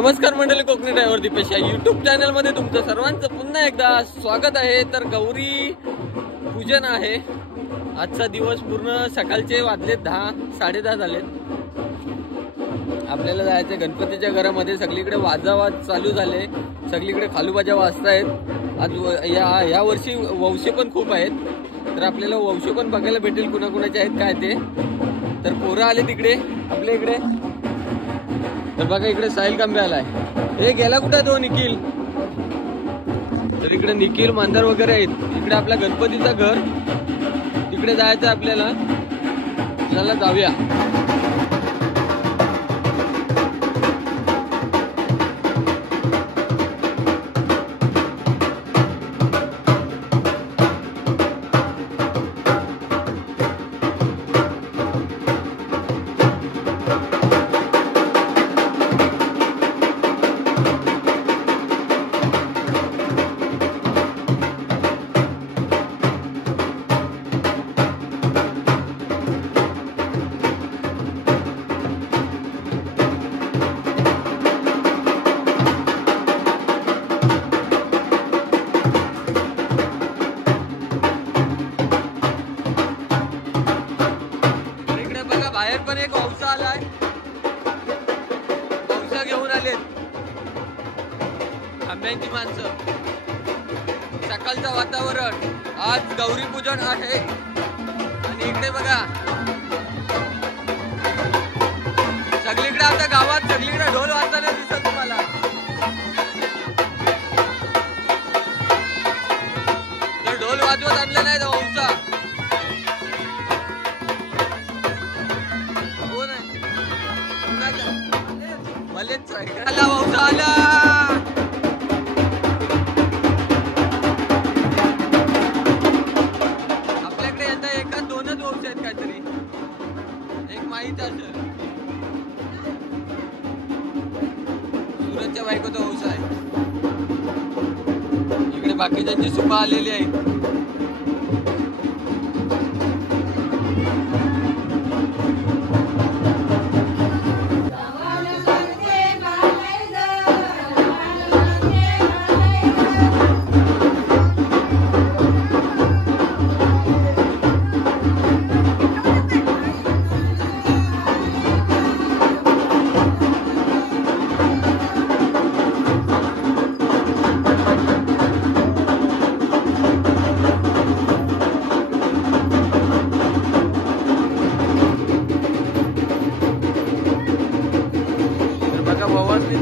नमस्कार मंडळी, कोकणी ड्रायव्हर दीपेश या यूट्यूब चॅनल मध्ये तुमचं सर्वांचं पुन्हा एकदा स्वागत आहे। तर गौरी पूजन आहे। आजचा दिवस पूर्ण सकाळचे वाजले 10-10:30 झालेत। आपल्याला जायचं गणपतीच्या घरामध्ये। सगळीकडे वाजावाज चालू झाले, सगळीकडे खालूबाजा वाजतायत। आज या वर्षी वंशे पण खूप आहेत, तर आपल्याला वंशे पण बघायला भेटेल कुणाकुणाचे आहेत काय ते। तर पोरं आले तिकडे आपल्या इकडे। तर बघा इकडे साहिल कांबे आलाय। हे गेला कुठे तो निखिल? तर इकडे निखिल मांजर वगैरे आहेत। इकडे आपला गणपतीचं घर, तिकडे जायचं आपल्याला। चला जाऊया। बाहेर पण एक वंश आलाय, वंश घेऊन आलेत आंब्यांची माणसं। सकाळचं वातावरण, आज गौरी पूजन आहे। आणि इकडे बघा सगळीकडे आता गावात सगळीकडे ढोल वाजताना दिसत तुम्हाला। तर ढोल वाजवत आणले नाही वंशा। आपल्याकडे यंदा एका दोनच वंश आहेत काहीतरी, एक माहीत असेल सुरतच्या बायकोचा वंश आहे। इकडे बाकीच्यांची सुपा आलेली आहे।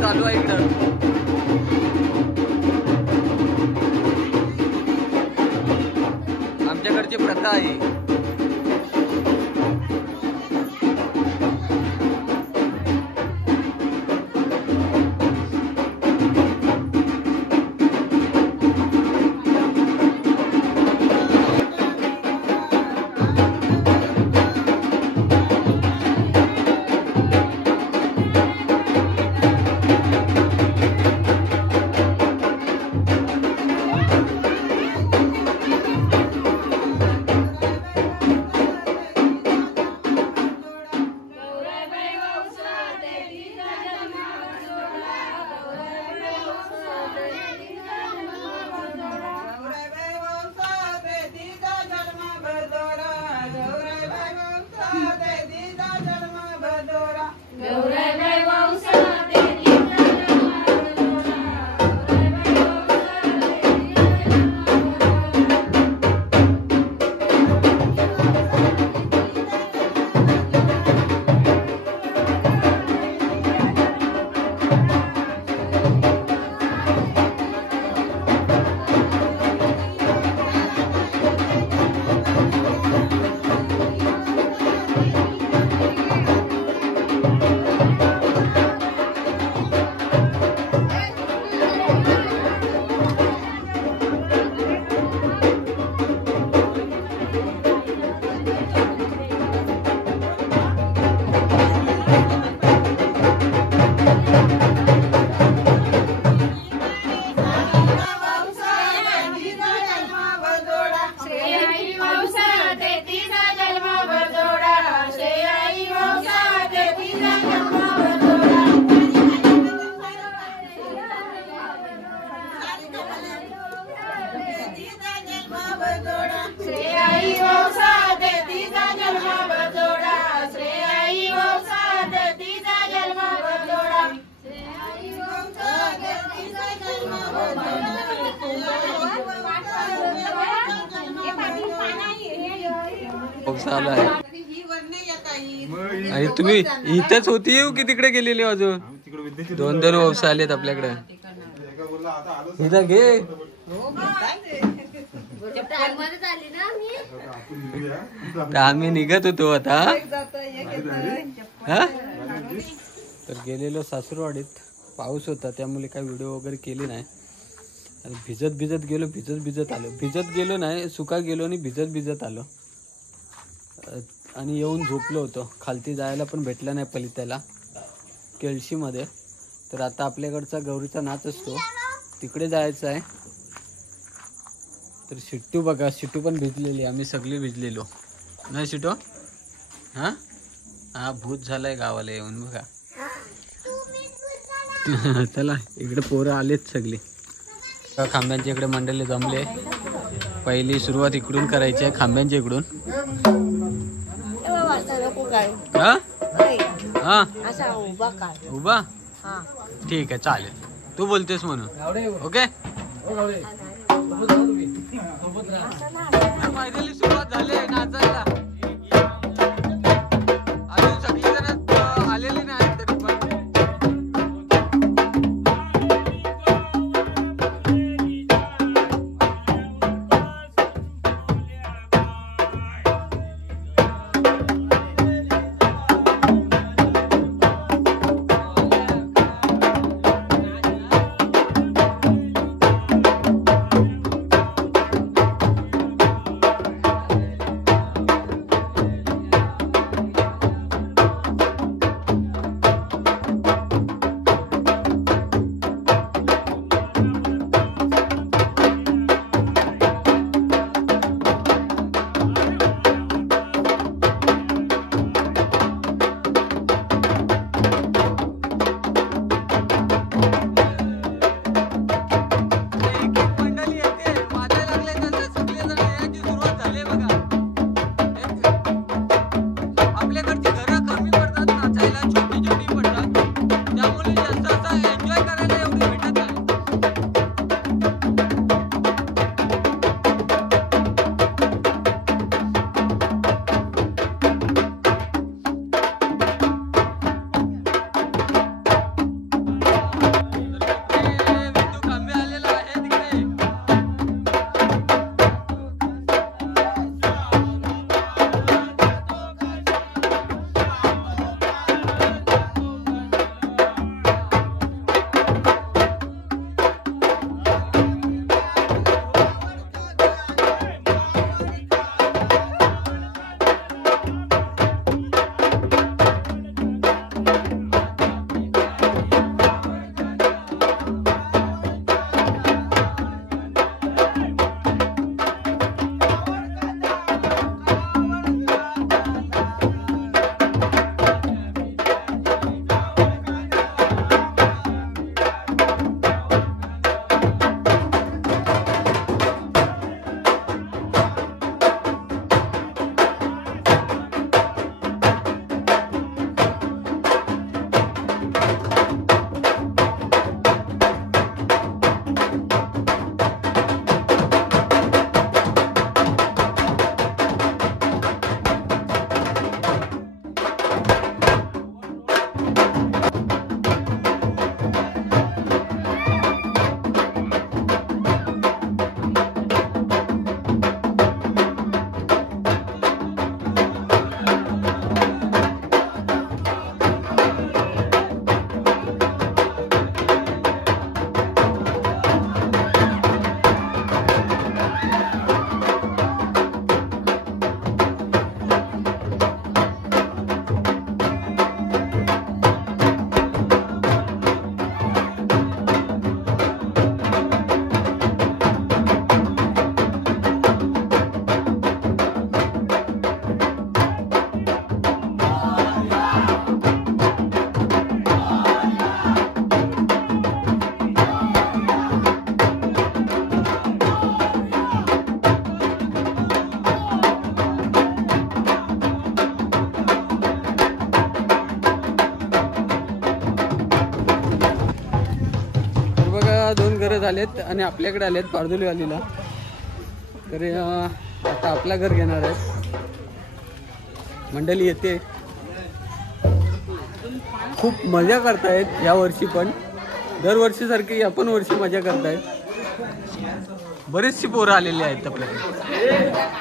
चालू आहे इकडं। आमच्याकडची प्रथा आहे। श्रेयाई वंसा देतीचा जन्म बजोडा श्रेयाई वंसा देतीचा जन्म बजोडा श्रेयाई वंसा देतीचा जन्म पाऊस आलाय आणि तुम्ही इथंच होती येऊ की तिकडे गेलेली अजून 2 वंश आलेत आपल्याकडे इथं घे तर आम्ही निघत होतो आता तर गेलेलो सासूरवाडीत पाऊस होता त्यामुळे काही व्हिडिओ वगैरे केले नाही आणि भिजत गेलो भिजत गेलो नाही सुका गेलो आणि भिजत आलो आणि येऊन झोपलो होतो खालती जायला पण भेटला नाही पलित्याला केळशीमध्ये तर आता आपल्याकडचा गौरीचा नाच असतो तिकडे जायचं आहे तर शिट्टू बघा शिट्टू पण भिजलेली आम्ही सगळी भिजलेलो नाही शिट्टू हा हा भूत झालाय गावाला येऊन बघा चला इकडे पोरं आलेत सगळी खांब्यांच्या इकडे मंडळी जमले पहिली सुरुवात इकडून करायची आहे खांब्यांच्या इकडून हा हा उभा ठीक आहे चालेल तू बोलतेस म्हणून ओके फायनली सुरुवात झाली नाचायला अजून सगळी जण आलेली नाही तरी पण आलेत आणि आपल्याकडे आलेत पारदोलीवालीला. तर आता आपला घर घेणार आहे. मंडळी येते, खूप मजा करतायत या वर्षी पण. दरवर्षीसारखी या पण वर्षी मजा करतायत. बरीचशी पोरं आलेली आहेत आपल्याकडे.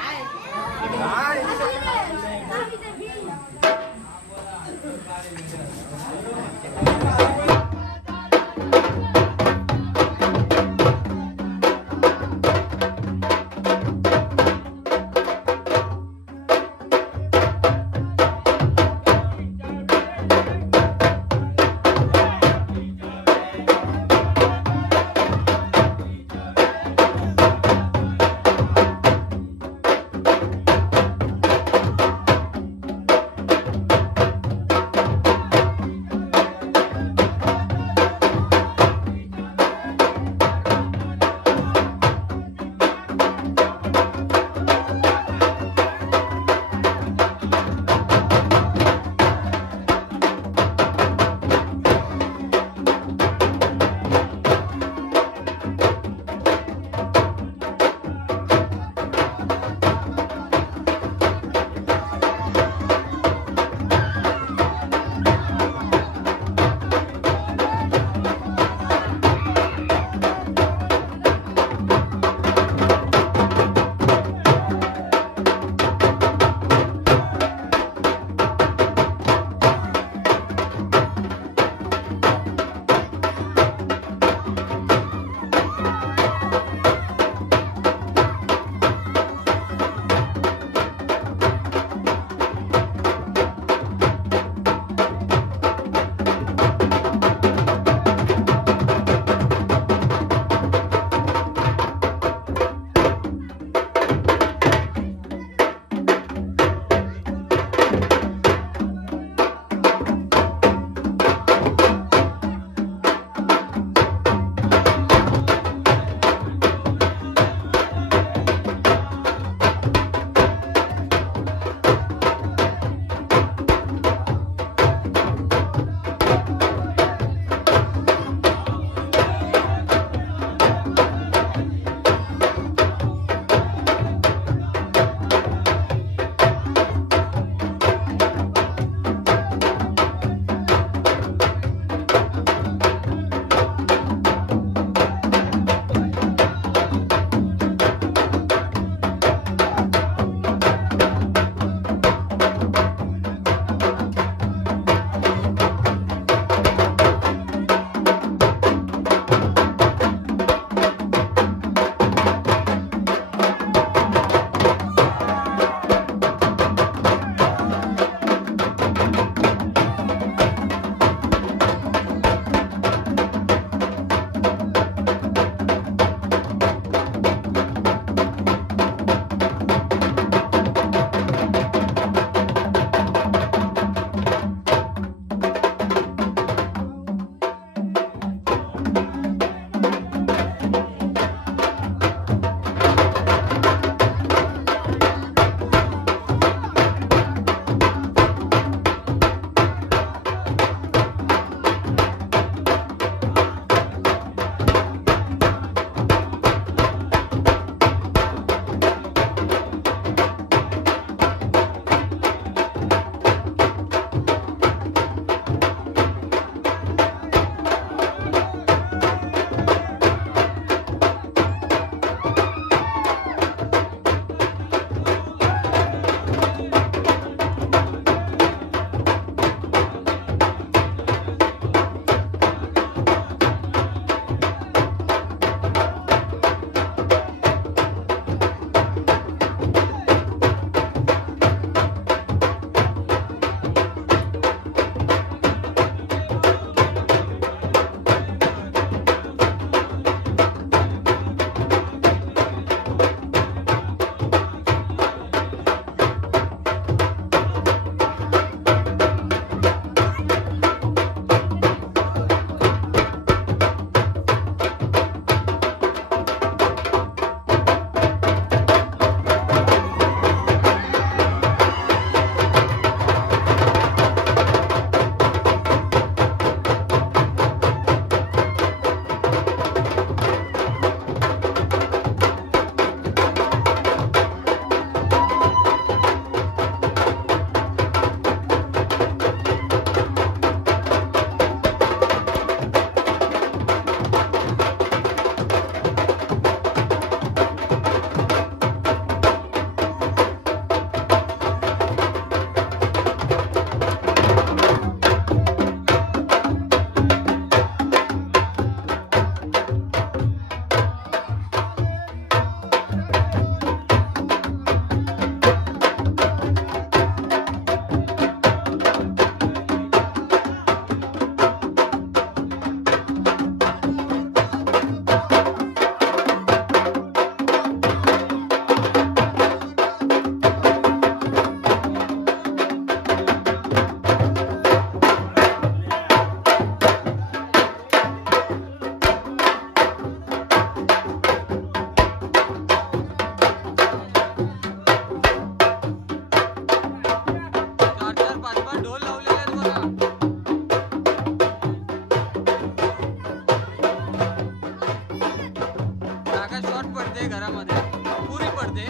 घरामध्ये पुरी पडते,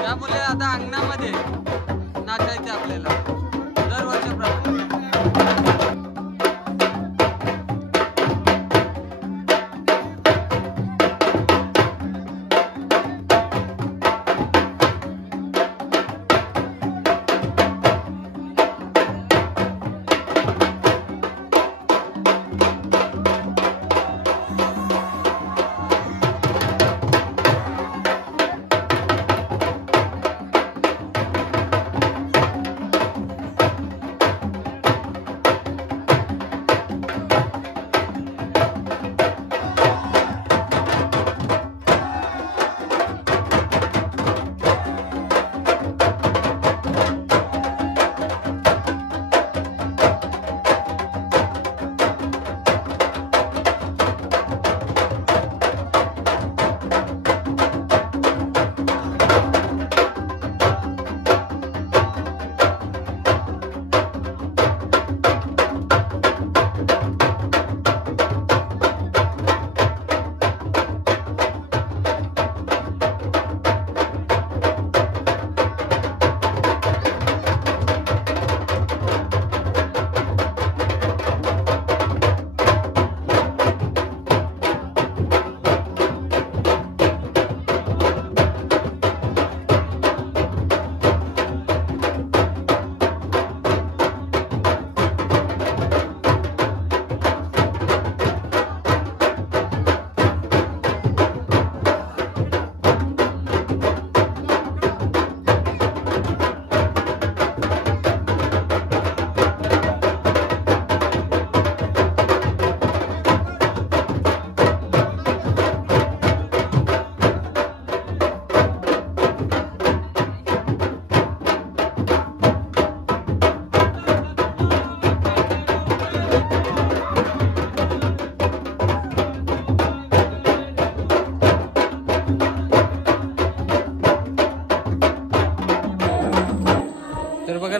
त्यामुळे आता अंगणामध्ये नाचायचे आपल्याला दरवर्षीप्रमाणे.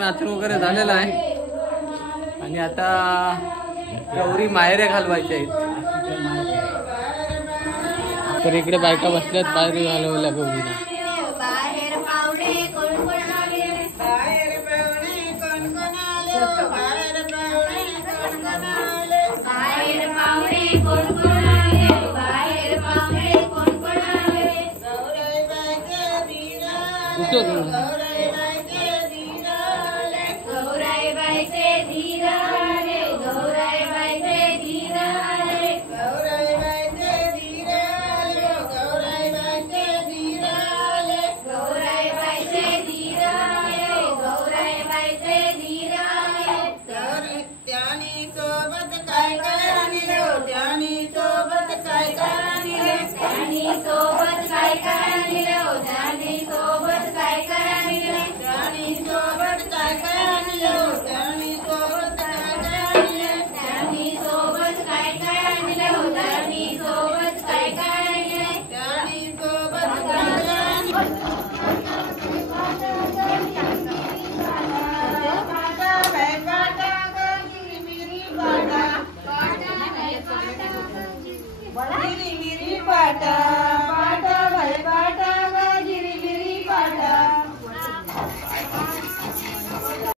नाचून वगैरे झालेला आहे आणि आता गौरी माहेरे घालवायच्या आहेत. तर इकडे बायका बसल्यात माहेरे घालवायला गौरीला. पाटा